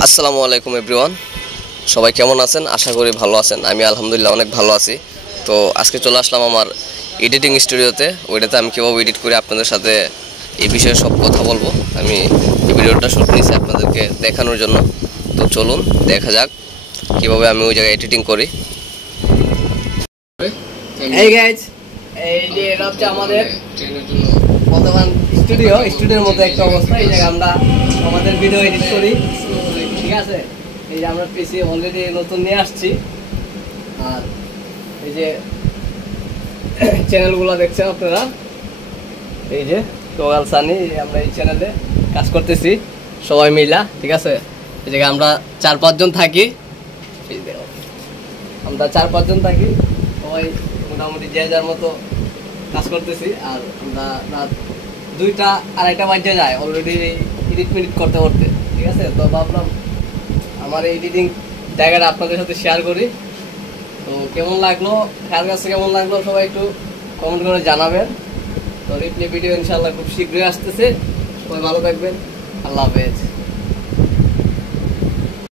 আসসালামু আলাইকুম এভরিওয়ান, সবাই কেমন আছেন? আশা করি ভালো আছেন। আমি আলহামদুলিল্লাহ অনেক ভালো আছি। তো আজকে চলে আসলাম আমার এডিটিং স্টুডিওতে। ওইটাতে আমি কীভাবে এডিট করি আপনাদের সাথে এই বিষয়ে সব কথা বলবো। আমি এই ভিডিওটা শুট নিয়েছি আপনাদেরকে দেখানোর জন্য। তো চলুন দেখা যাক কীভাবে আমি ওই জায়গায় এডিটিং করি। এই গাইজ, এই যে এটা হচ্ছে আমাদের বর্তমান স্টুডিওর মতো একটা অবস্থা। এই জায়গায় আমরা আমাদের ভিডিও এডিট করি, ঠিক আছে। এই যে আমরা পিসি অলরেডি নতুন নিয়ে আসছি, আর এই যে চ্যানেলগুলো দেখছেন আপনারা, এই যে টোয়াল সানি, আমরা এই চ্যানেলে কাজ করতেছি সবাই মিলা, ঠিক আছে। এই জায়গায় আমরা 4-5 জন থাকি, সবাই মোটামুটি যে যার মতো কাজ করতেছি। আর আমরা রাত 2টা-2:30 বাজে যায় অলরেডি এডিট করতে করতে, ঠিক আছে। তো ভাবলাম আমার এই এডিটিং জায়গাটা আপনাদের সাথে শেয়ার করি। তো কেমন লাগলো, কার কাছে কেমন লাগলো সবাই একটু কমেন্ট করে জানাবেন। তো রিপ্লে ভিডিও ইনশাআল্লাহ খুব শীঘ্রই আসতেছে। সবাই ভালো থাকবেন, আল্লাহ হাফেজ।